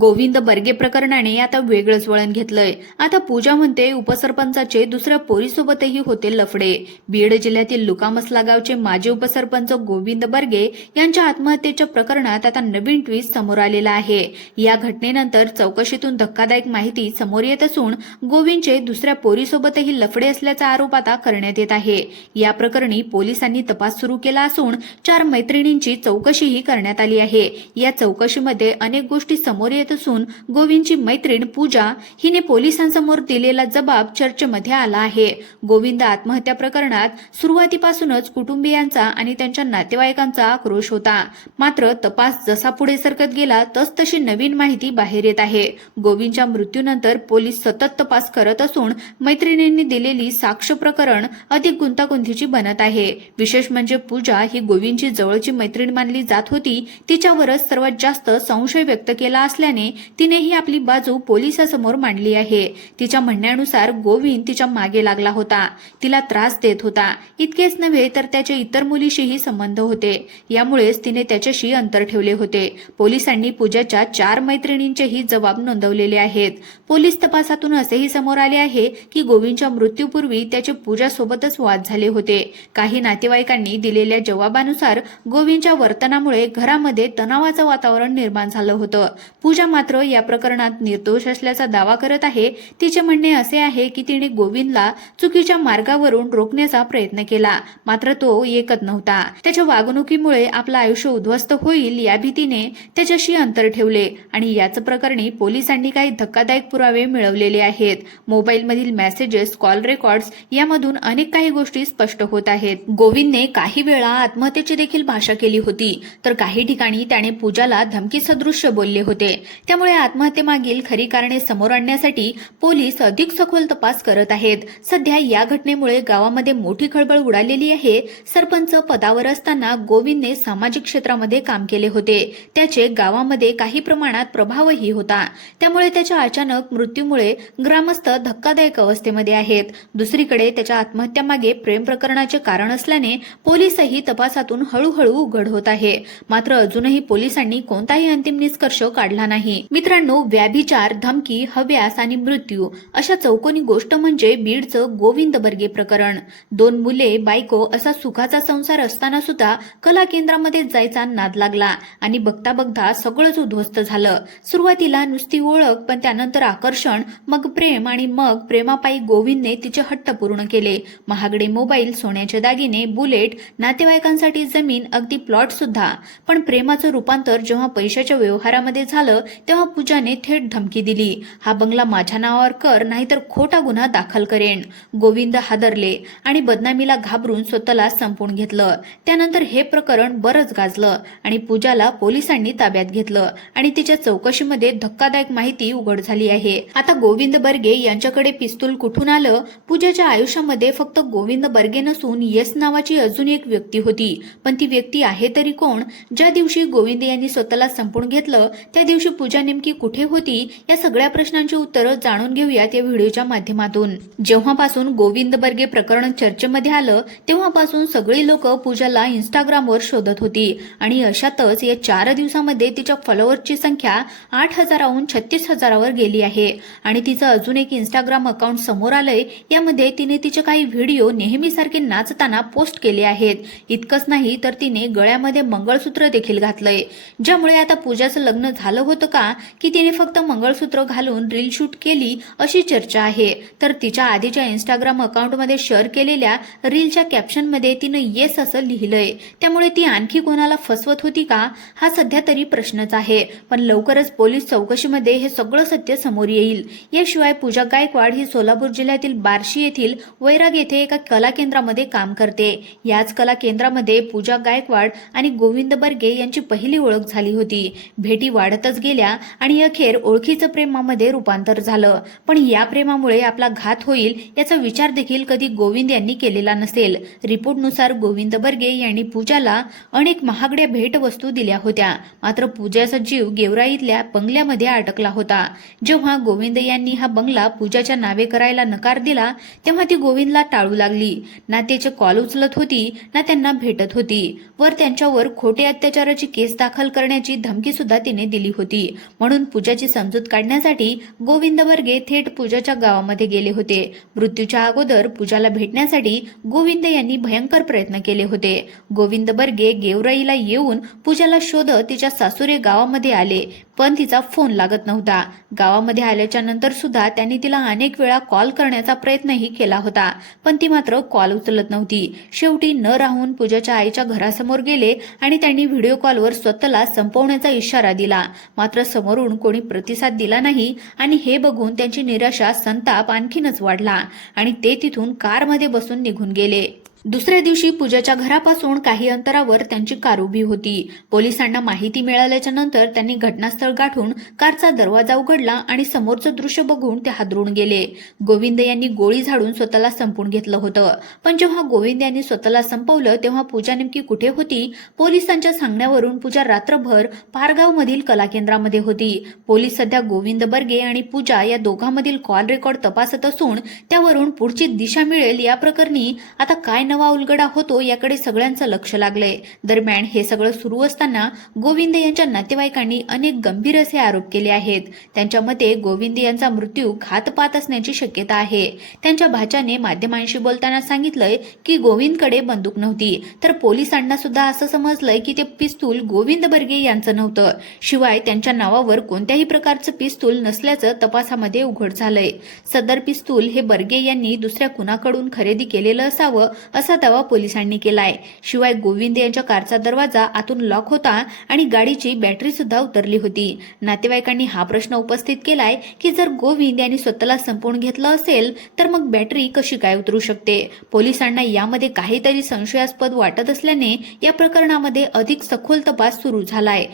गोविंद बर्गे प्रकरणाने आता वेगळंच वळण घेतलंय. आता पूजा म्हणते उपसरपंचाचे दुसऱ्या पोरीसोबतही होते लफडे. बीड जिल्ह्यातील लुकामसला गावचे माजी उपसरपंच गोविंद बर्गे यांच्या आत्महत्येच्या प्रकरणात आता नवीन ट्विस्ट समोर आलेला आहे. या घटनेनंतर चौकशीतून धक्कादायक माहिती समोर येत असून गोविंदचे दुसऱ्या पोरीसोबतही लफडे असल्याचा आरोप आता करण्यात येत आहे. या प्रकरणी पोलिसांनी तपास सुरू केला असून चार मैत्रिणींची चौकशीही करण्यात आली आहे. या चौकशीमध्ये अनेक गोष्टी समोर येत असून गोविंदची मैत्रीण पूजा हिने पोलिसांसमोर दिलेला जबाब चर्चेमध्ये आला आहे. गोविंद आत्महत्या प्रकरणात सुरुवातीपासूनच कुटुंबियांचा आणि त्यांच्या नातेवाईकांचा आक्रोश होता. मात्र तपास जसा पुढे सरकत गेला तस तशी नवीन माहिती बाहेर येत आहे. गोविंदच्या मृत्यूनंतर पोलीस सतत तपास करत असून मैत्रिणींनी दिलेली साक्ष प्रकरण अधिक गुंतागुंतीची बनत आहे. विशेष म्हणजे पूजा ही गोविंदची जवळची मैत्रीण मानली जात होती. तिच्यावरच सर्वात जास्त संशय व्यक्त केला असल्याने तिनेही आपली बाजू पोलिसासमोर मांडली आहे. तिच्या म्हणण्यानुसार गोविंद तिच्यामागे लागला होता. तिला त्रास देत होता. इतकेच नव्हे तर त्याचे इतर मुलीशीही संबंध होते. यामुळेच तिने त्याच्याशी अंतर ठेवले होते. पोलिसांनी पूजाच्या चार मैत्रिणींचेही जबाब नोंदवलेले आहेत. पोलीस तपासातून असेही समोर आले आहे की गोविंदच्या मृत्यूपूर्वी त्याचे पूजासोबतच वाद झाले होते. काही नातेवाईकांनी दिलेल्या जबाबानुसार गोविंदच्या वर्तनामुळे घरामध्ये तणावाचं वातावरण निर्माण झालं होतं. पूजा मात्र या प्रकरणात निर्दोष असल्याचा दावा करत आहे. तिचे म्हणणे असे आहे की तिने गोविंदला चुकीच्या मार्गावरून रोखण्याचा प्रयत्न केला. मात्र तो एकत नव्हता. त्याच्या वागणुकीमुळे आपलं आयुष्य उद्ध्वस्त होईल या भीतीने त्याच्याशी अंतर ठेवले आणि याच प्रकरणी पोलिसांनी काही धक्कादायक पुरावे मिळवलेले आहेत. मोबाईलमधील मेसेजेस कॉल रेकॉर्ड्स यामधून अनेक काही गोष्टी स्पष्ट होत आहेत. गोविंदने काही वेळा आत्महत्येची देखील भाषा केली होती. तर काही ठिकाणी त्याने पूजाला धमकी सदृश्य बोलले होते. त्यामुळे आत्महत्येमागील खरी कारणे समोर आणण्यासाठी पोलीस अधिक सखोल तपास करत आहेत. सध्या या घटनेमुळे गावामध्ये मोठी खळबळ उडालेली आहे. सरपंच पदावर असताना गोविंदने सामाजिक क्षेत्रामध्ये काम केले होते. त्याचे गावामध्ये काही प्रमाणात प्रभावही होता. त्यामुळे त्याच्या अचानक मृत्यूमुळे ग्रामस्थ धक्कादायक अवस्थेमध्ये आहेत. दुसरीकडे त्याच्या आत्महत्यामागे प्रेम प्रकरणाचे कारण असल्याने पोलीसही तपासातून हळूहळू उघड होत आहे. मात्र अजूनही पोलिसांनी कोणताही अंतिम निष्कर्ष काढला नाही. मित्रांनो व्याभिचार धमकी हव्यास आणि मृत्यू अशा चौकोनी गोष्ट म्हणजे बीडचं गोविंद बर्गे प्रकरण. दोन मुले बायको असा सुखाचा संसार असताना सुद्धा कला केंद्रामध्ये जायचा नाद लागला आणि बघता बघता सगळंच उद्ध्वस्त झालं. सुरुवातीला नुसती ओळख पण त्यानंतर आकर्षण मग प्रेम आणि मग प्रेमापायी गोविंदने तिचे हट्ट पूर्ण केले. महागडे मोबाईल सोन्याचे दागिने बुलेट नातेवाईकांसाठी जमीन अगदी प्लॉट सुद्धा. पण प्रेमाचं रूपांतर जेव्हा पैशाच्या व्यवहारामध्ये झालं तेव्हा पूजाने थेट धमकी दिली. हा बंगला माझ्या नावावर कर नाहीतर खोटा गुन्हा दाखल करेन. गोविंद हादरले आणि बदनामीला घाबरून स्वतःला संपून घेतलं. त्यानंतर हे प्रकरण बरंच गाजलं आणि पूजाला पोलिसांनी ताब्यात घेतलं आणि तिच्या चौकशीमध्ये धक्कादायक माहिती उघड झाली आहे. आता गोविंद बर्गे यांच्याकडे पिस्तूल कुठून आलं? पूजाच्या आयुष्यामध्ये फक्त गोविंद बर्गे नसून येस नावाची अजून एक व्यक्ती होती. पण ती व्यक्ती आहे तरी कोण? ज्या दिवशी गोविंद यांनी स्वतःला संपून घेतलं त्या दिवशी पूजा नेमकी कुठे होती या सगळ्या प्रश्नांची उत्तरं जाणून घेऊयात या व्हिडिओच्या माध्यमातून. जेव्हापासून गोविंद बर्गे प्रकरण चर्चेमध्ये आलं तेव्हापासून सगळी लोक पूजाला इंस्टाग्रामवर शोधत होती. आणि अशातच या चार दिवसामध्ये तिच्या फॉलोअर्सची संख्या आठ हजाराहून छत्तीस हजारावर गेली आहे. आणि तिचं अजून एक इंस्टाग्राम अकाउंट समोर आलंय यामध्ये तिने तिचे काही व्हिडिओ नेहमीसारखे नाचताना पोस्ट केले आहेत. इतकंच नाही तर तिने गळ्यामध्ये मंगळसूत्र देखील घातलंय. ज्यामुळे आता पूजाचं लग्न झालं होतं का की तिने फक्त मंगळसूत्र घालून रील शूट केली अशी चर्चा आहे. तर तिच्या आधीच्या इंस्टाग्राम अकाउंटमध्ये शेअर केलेल्या रीलच्या कॅप्शनमध्ये तिनं येस असं लिहिलंय. त्यामुळे ती आणखी कोणाला फसवत होती का? हा सध्या तरी प्रश्नच आहे. पण लवकरच पोलीस चौकशीमध्ये हे सगळं सत्य समोर येईल. याशिवाय पूजा गायकवाड ही सोलापूर जिल्ह्यातील बार्शी येथील वैराग येथे एका कला केंद्रामध्ये काम करते. याच कला केंद्रामध्ये पूजा गायकवाड आणि गोविंद बर्गे यांची पहिली ओळख झाली होती. भेटी वाढतच गेली. केल्या आणि अखेर ओळखीचं प्रेमामध्ये रूपांतर झालं. पण या प्रेमामुळे आपला घात होईल याचा विचार देखील कधी गोविंद यांनी केलेला नसेल. रिपोर्टनुसार गोविंद बर्गे यांनी पूजाला अनेक महागड्या भेटवस्तू दिल्या होत्या. मात्र पूजाचा जीव गेवराईतल्या बंगल्यामध्ये अटकला होता. जेव्हा गोविंद यांनी हा बंगला पूजाच्या नावे करायला नकार दिला तेव्हा ती गोविंदला टाळू लागली. ना त्याचे कॉल उचलत होती ना त्यांना भेटत होती. वर त्यांच्यावर खोटे अत्याचाराची केस दाखल करण्याची धमकी सुद्धा तिने दिली होती. म्हणून पूजाची समजूत काढण्यासाठी गोविंद बर्गे थेट पूजाच्या गावामध्ये गेले होते. मृत्यूच्या अगोदर पूजाला भेटण्यासाठी गोविंद यांनी भयंकर प्रयत्न केले होते. गोविंद बर्गे गेवराईला येऊन पूजाला शोधत तिच्या सासुरे गावामध्ये आले. पण तिचा फोन लागत नव्हता. गावामध्ये आल्याच्यानंतर सुद्धा त्यांनी तिला अनेक वेळा कॉल करण्याचा प्रयत्नही केला होता पण ती मात्र कॉल उचलत नव्हती. शेवटी न राहून पूजाच्या आईच्या घरासमोर गेले आणि त्यांनी व्हिडिओ कॉलवर स्वतःला संपवण्याचा इशारा दिला. मात्र समोरून कोणी प्रतिसाद दिला नाही आणि हे बघून त्यांची निराशा संताप आणखीनच वाढला आणि ते तिथून कारमध्ये बसून निघून गेले. दुसऱ्या दिवशी पूजाच्या घरापासून काही अंतरावर त्यांची कार उभी होती. पोलिसांना माहिती मिळाल्याच्या नंतर त्यांनी घटनास्थळ गाठून कारचा दरवाजा उघडला आणि समोरचं दृश्य बघून ते हादरून गेले. गोविंद यांनी गोळी झाडून स्वतःला संपून घेतलं होतं. पण जेव्हा गोविंद यांनी स्वतःला संपवलं तेव्हा पूजा नेमकी कुठे होती? पोलिसांच्या सांगण्यावरून पूजा रात्रभर पारगावमधील कला केंद्रामध्ये होती. पोलीस सध्या गोविंद बर्गे आणि पूजा या दोघांमधील कॉल रेकॉर्ड तपासत असून त्यावरून पुढची दिशा मिळेल या प्रकरणी आता काय नवा उलगडा होतो याकडे सगळ्यांचं लक्ष लागलंय. दरम्यान हे सगळं सुरू असताना गोविंद यांच्या नातेवाईकांनी अनेक गंभीर असे आरोप केले आहेत. त्यांच्या मते गोविंद यांचा मृत्यू घातपात असण्याची शक्यता आहे. त्यांच्या भाच्याने माध्यमांशी बोलताना सांगितलंय की गोविंदकडे बंदूक नव्हती. तर पोलिसांना सुद्धा असं समजलंय की ते पिस्तूल गोविंद बर्गे यांचं नव्हतं. शिवाय त्यांच्या नावावर कोणत्याही प्रकारचं पिस्तूल नसल्याचं तपासामध्ये उघड झालंय. सदर पिस्तूल हे बर्गे यांनी दुसऱ्या कुणाकडून खरेदी केलेलं असावं असा दावा पोलिसांनी केलाय. शिवाय गोविंद यांच्या कारचा दरवाजा आतून लॉक होता आणि गाडीची बॅटरी सुद्धा उतरली होती. नातेवाईकांनी हा प्रश्न उपस्थित केलाय की जर गोविंद यांनी स्वतःला संपवून घेतलं असेल तर मग बॅटरी कशी काय उतरू शकते? पोलिसांना यामध्ये काहीतरी संशयास्पद वाटत असल्याने या प्रकरणामध्ये अधिक सखोल तपास सुरू झालाय.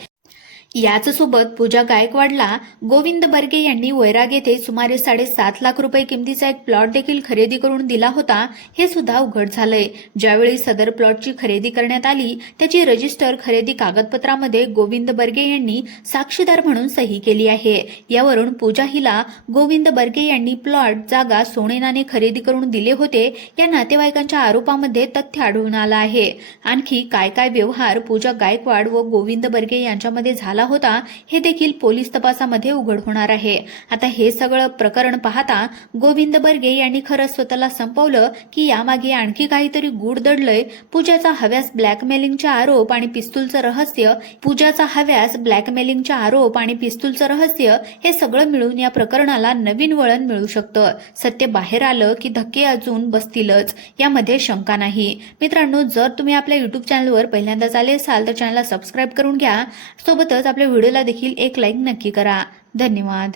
याचसोबत पूजा गायकवाडला गोविंद बर्गे यांनी वैराग येथे सुमारे साडेसात लाख रुपये किमतीचा एक प्लॉट देखील खरेदी करून दिला होता हे सुद्धा उघड झालंय. ज्यावेळी सदर प्लॉटची खरेदी करण्यात आली त्याची रजिस्टर खरेदी कागदपत्रामध्ये गोविंद बर्गे यांनी साक्षीदार म्हणून सही केली आहे. यावरून पूजा हिला गोविंद बर्गे यांनी प्लॉट जागा सोनेनाने खरेदी करून दिले होते या नातेवाईकांच्या आरोपामध्ये तथ्य आढळून आलं आहे. आणखी काय काय व्यवहार पूजा गायकवाड व गोविंद बर्गे यांच्यामध्ये झाला होता हे देखील पोलीस तपासामध्ये उघड होणार आहे. आता हे सगळं प्रकरण पाहता गोविंद बर्गे यांनी खरं स्वतःला संपवलं की यामागे आणखी काहीतरी गूढ दडलंय. पूजाचा हव्यास ब्लॅकमेलिंगचा आरोप आणि पिस्तूलचं रहस्य पूजाचा हव्यास ब्लॅकमेलिंगचा आरोप आणि पिस्तूलचं रहस्य हे सगळं मिळून या प्रकरणाला नवीन वळण मिळू शकतं. सत्य बाहेर आलं की धक्के अजून बसतीलच यामध्ये शंका नाही. मित्रांनो जर तुम्ही आपल्या युट्यूब चॅनलवर पहिल्यांदाच आले असाल तर चॅनलला सबस्क्राईब करून घ्या. सोबतच आपल्या व्हिडिओला देखील एक लाईक नक्की करा. धन्यवाद.